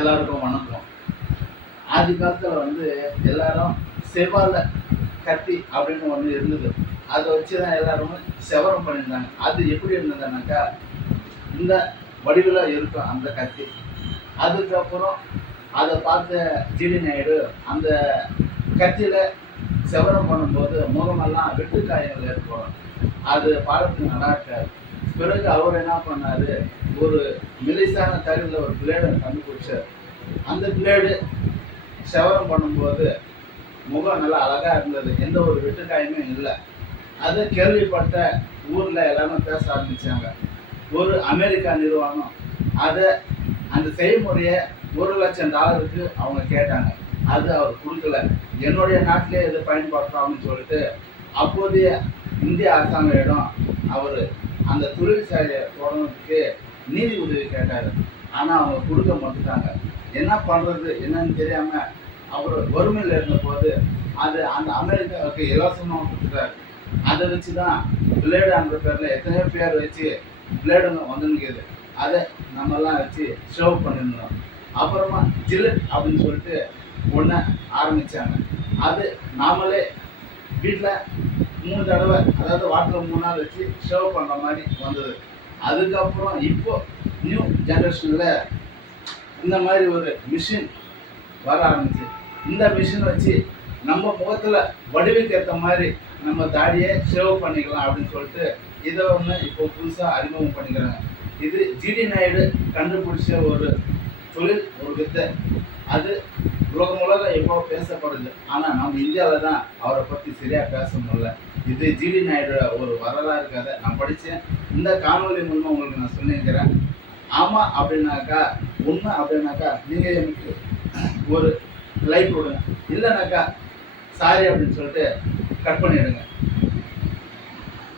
எல்லாருக்கும் வணக்கம். ஆதி காலத்தில் வந்து எல்லாரும் செவ்வாழை கத்தி அப்படின்னு ஒன்று இருந்தது. அதை வச்சு தான் எல்லாருமே செவரம் பண்ணியிருந்தாங்க. அது எப்படி இருந்ததுனாக்கா இந்த வடிவில் இருக்கும் அந்த கத்தி. அதுக்கப்புறம் அதை பார்த்த ஜிடி நாயுடு அந்த கத்தியில் செவரம் பண்ணும்போது முகமெல்லாம் வெட்டுக்காயங்கள் ஏற்படும். அது பாடத்துக்கு நல்லா இருக்காது. பிறகு அவர் என்ன பண்ணார், ஒரு மெலிசான தகுதியில் ஒரு பிளேடை கண்டுபிடிச்சார். அந்த பிளேடு செவரம் பண்ணும்போது முகம் நல்லா அழகாக இருந்தது, எந்த ஒரு வெட்டுக்காயமே இல்லை. அதை கேள்விப்பட்ட ஊரில் எல்லாமே பேச ஆரம்பித்தாங்க. ஒரு அமெரிக்கா நிறுவனம் அதை அந்த செய்முறையை $1,00,000 அவங்க கேட்டாங்க. அது அவர் கொடுக்கல. என்னுடைய நாட்டிலே இதை பயன்படுத்தலாம்னு சொல்லிட்டு அப்போதைய இந்திய அரசாங்கம் அவர் அந்த தொழிற்சாலையை தொடர்றதுக்கு நீதி உதவி கேட்டார். ஆனால் அவங்க கொடுக்க மாட்டுட்டாங்க. என்ன பண்ணுறது என்னன்னு தெரியாமல் அவர் வறுமையில் இருந்தபோது அது அந்த அமெரிக்காவுக்கு இலவசமாக கொடுத்துட்டாரு. அதை வச்சு தான் பிளேடுன்ற பேரில் எத்தனையோ பேர் வச்சு பிளேடுங்க வந்துருக்குது. அதை நம்மெல்லாம் வச்சு ஷேவ் பண்ணியிருந்தோம். அப்புறமா ஜில்லட் அப்படின்னு சொல்லிட்டு ஒன்று ஆரம்பித்தாங்க. அது நாமளே வீட்டில் 3 தடவை, அதாவது வாரத்தில் 3 நாள் வச்சு ஷேவ் பண்ணுற மாதிரி வந்தது. அதுக்கப்புறம் இப்போ நியூ ஜென்ரேஷனில் இந்த மாதிரி ஒரு மிஷின் வர ஆரம்பிச்சு. இந்த மிஷின் வச்சு நம்ம முகத்தில் வடிவுக்கு ஏற்ற மாதிரி நம்ம தாடியை ஷேவ் பண்ணிக்கலாம் அப்படின்னு சொல்லிட்டு இதை ஒன்று இப்போ புதுசாக அறிமுகம் பண்ணிக்கிறாங்க. இது ஜிடி நாயுடு கண்டுபிடிச்ச ஒரு தொழில், ஒரு வித்தை. அது உலகம் எப்போ பேசப்படுது. ஆனால் நம்ம இந்தியாவில் தான் அவரை பற்றி சரியாக பேச முடியல. இது ஜிடி நாயுடு ஒரு வரலாறு கதை. நான் படித்தேன். இந்த காணொலி மூலமாக உங்களுக்கு நான் சொல்லியிருக்கிறேன். ஆமாம் அப்படின்னாக்கா, உண்மை அப்படின்னாக்கா நீங்கள் எனக்கு ஒரு லைக் கொடுங்க. இல்லைனாக்கா சாரி அப்படின்னு சொல்லிட்டு கட் பண்ணிடுங்க.